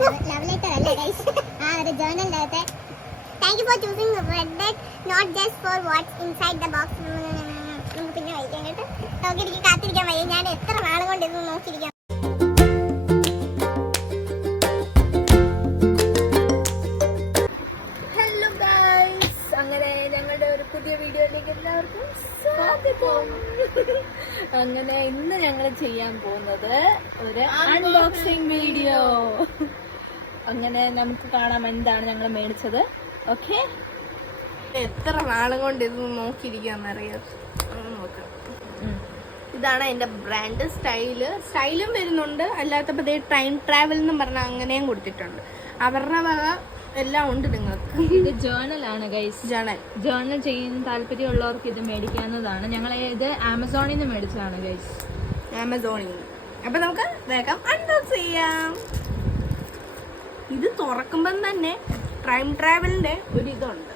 Love letter അല്ലേ guys? ആ ഒരു ജേർണലിനകത്തെ thank you for choosing red note just for what's inside the box. നമുക്ക് പിന്നെ വായിക്കാം കേട്ടോ. നോക്കിയിരിക്കും, കാത്തിരിക്കാൻ വയ്യ. ഞാൻ എത്ര നാളും കൊണ്ട് ഇത് നോക്കിയിരിക്കാം. ഹലോ ഗൈസ്, അങ്ങനെ ഞങ്ങളുടെ ഒരു പുതിയ വീഡിയോയിലേക്ക് എല്ലാവർക്കും സ്വാഗതം. അങ്ങനെ ഇന്ന് ഞങ്ങൾ ചെയ്യാൻ പോകുന്നത് ഒരു അൺബോക്സിംഗ് വീഡിയോ. അങ്ങനെ നമുക്ക് കാണാം എന്താണ് ഞങ്ങൾ മേടിച്ചത്. ഓക്കെ, എത്ര നാളും കൊണ്ട് ഇത് നോക്കിയിരിക്കാന്നറിയാം. നോക്കാം. ഇതാണ് അതിന്റെ ബ്രാൻഡ്. സ്റ്റൈലും വരുന്നുണ്ട്, അല്ലാത്തപ്പോ ടൈം ട്രാവൽ എന്നും പറഞ്ഞാൽ അങ്ങനെയും കൊടുത്തിട്ടുണ്ട്. അവരുടെ വക എല്ലാം ഉണ്ട് നിങ്ങൾക്ക്. ഇത് ജേർണൽ ആണ് ഗൈസ്. ജേർണൽ ചെയ്യാൻ താല്പര്യമുള്ളവർക്ക് ഇത് മേടിക്കാവുന്നതാണ്. ഞങ്ങൾ ഇത് ആമസോണിൽ നിന്ന് മേടിച്ചതാണ് ഗൈസ്. ആമസോണിൽ നിന്ന്. അപ്പൊ നമുക്ക് വേഗം അൺബോക്സ് ചെയ്യാം. ഇത് തുറക്കുമ്പം തന്നെ ടൈം ട്രാവലിന്റെ ഒരു ഇതുണ്ട്.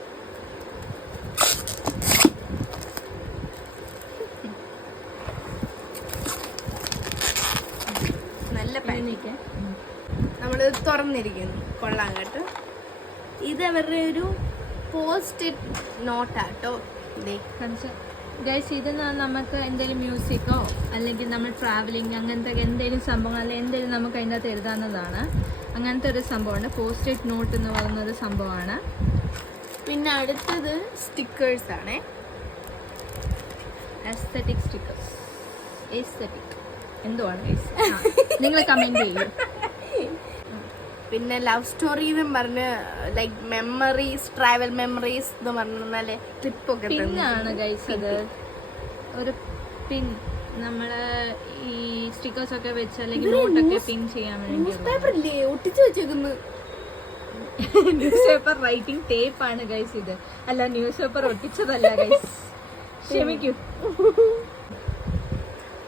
നല്ല പാനിക്ക് നമ്മളിത് തുറന്നിരിക്കുന്നു. കൊള്ളാൻ കേട്ടോ. ഇത് അവരുടെ ഒരു പോസ്റ്റ് നോട്ടാട്ടോ. ഗൈസ്, ഇത് നമുക്ക് എന്തെങ്കിലും മ്യൂസിക്കോ അല്ലെങ്കിൽ നമ്മൾ ട്രാവലിംഗ് അങ്ങനത്തെ എന്തെങ്കിലും സംഭവം അല്ലെങ്കിൽ എന്തെങ്കിലും നമുക്ക് അതിൻ്റെ അകത്ത് എഴുതാവുന്നതാണ്. അങ്ങനത്തെ ഒരു സംഭവമുണ്ട്. പോസ്റ്റ് ഇറ്റ് നോട്ട് എന്ന് പറയുന്നൊരു സംഭവമാണ്. പിന്നെ അടുത്തത് സ്റ്റിക്കേഴ്സ് ആണ്. Aesthetic stickers. എസ്തെറ്റിക് എന്തുവാണ് ഗൈസ്? നിങ്ങൾ കമന്റ് ചെയ്യൂ. പിന്നെ ലവ് സ്റ്റോറി എന്നും പറഞ്ഞ് ലൈക്ക് മെമ്മറീസ്, ട്രാവൽ മെമ്മറീസ് എന്ന് പറഞ്ഞാല് ട്രിപ്പൊക്കെ പിന്നാണ് ഗൈസ്. അത് ഒരു പിൻ നമ്മള് ഈ സ്റ്റിക്കേഴ്സ് ഒക്കെ വെച്ച് അല്ലെങ്കിൽ നോട്ടൊക്കെ പിൻ ചെയ്യാൻ വേണ്ടി ഒട്ടിച്ചു വെച്ചേക്കുന്നു. ന്യൂസ് പേപ്പർ റൈറ്റിംഗ് ടേപ്പ് ആണ് ഗൈസ് ഇത്, അല്ല ന്യൂസ് പേപ്പർ ഒട്ടിച്ചതല്ല ഗൈസ്, ക്ഷമിക്കൂ.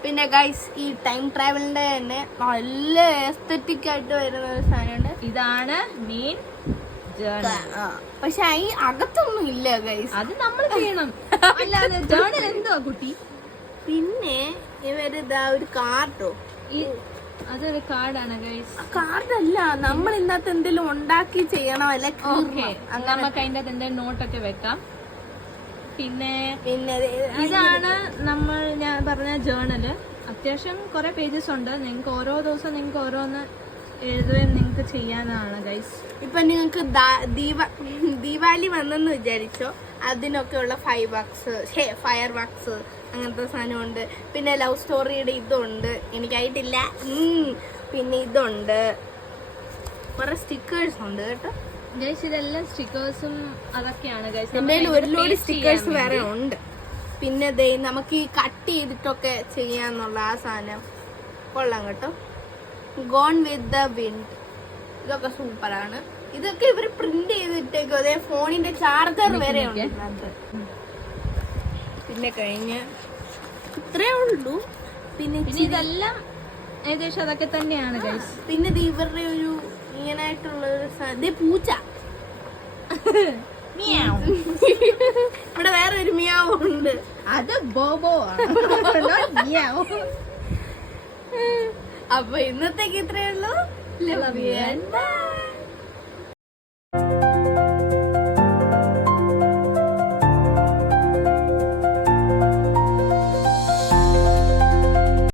പിന്നെ ഗൈസ്, ഈ ടൈം ട്രാവലിന്റെ തന്നെ നല്ല എസ്തെറ്റിക് ആയിട്ട് വരുന്ന ഒരു സാധനമുണ്ട്. ഇതാണ് മെയിൻ ജേർണൽ. പക്ഷെ ഈ അകത്തൊന്നും ഇല്ല ഗൈസ്, അത് നമ്മൾ ചെയ്യണം. അല്ലാതെ ജേർണൽ എന്തോ കുട്ടി. പിന്നെ ഇവരിതാ ഒരു കാർഡോ, അതൊരു കാർഡാണ് ഗൈസ്. കാർഡല്ല, നമ്മൾ ഇന്നത്തെ എന്തെങ്കിലും ഉണ്ടാക്കി ചെയ്യണം. അല്ലെ നമുക്ക് അതിൻ്റെ അകത്ത് എന്തെങ്കിലും നോട്ടൊക്കെ വെക്കാം. പിന്നെ ഇതാണ് ഞാൻ പറഞ്ഞ ജേർണല്. അത്യാവശ്യം കുറെ പേജസ് ഉണ്ട്. നിങ്ങൾക്ക് ഓരോ ദിവസം നിങ്ങൾക്ക് ഓരോന്ന് എഴുതുകയും നിങ്ങൾക്ക് ചെയ്യാനാണ് ഗൈസ്. ഇപ്പൊ നിങ്ങൾക്ക് ദീപാവലി വന്നെന്ന് വിചാരിച്ചോ, അതിനൊക്കെ ഉള്ള ഫയർ വർക്സ് അങ്ങനത്തെ സാധനമുണ്ട്. പിന്നെ ലവ് സ്റ്റോറിയുടെ ഇതുണ്ട്, എനിക്കായിട്ടില്ല. പിന്നെ ഇതുണ്ട്, കുറെ സ്റ്റിക്കേഴ്സ് ഉണ്ട് കേട്ടോ ഗൈസ്. ഇതെല്ലാം സ്റ്റിക്കേഴ്സും അതൊക്കെയാണ് ഗൈസ്. എന്തായാലും ഒരു ലോഡ് സ്റ്റിക്കേഴ്സ് വേറെ ഉണ്ട്. പിന്നെ നമുക്ക് ഈ കട്ട് ചെയ്തിട്ടൊക്കെ ചെയ്യാന്നുള്ള ആ സാധനം കൊള്ളാം കേട്ടോ. ഗോൺ വിത്ത് ദ വിൻഡ്, ഇതൊക്കെ സൂപ്പറാണ്. ഇതൊക്കെ ഇവര് പ്രിന്റ് ചെയ്തിട്ടേക്കും. അതേ ഫോണിന്റെ ചാർജർ വരെ ഉണ്ട്. പിന്നെ കഴിഞ്ഞ് ഇത്രേ ഉള്ളൂ. പിന്നെ ഇതെല്ലാം ഏകദേശം അതൊക്കെ തന്നെയാണ് ഗൈസ്. പിന്നെ ഇത് ഇവരുടെ ഒരു ഇങ്ങനായിട്ടുള്ള ഒരു പൂച്ച. ഇവിടെ വേറെ ഒരു മിയാവ് ഉണ്ട്, അത് ബോബോ ആണ്. അപ്പൊ ഇന്നത്തേക്ക് ഇത്രയേ ഉള്ളൂ.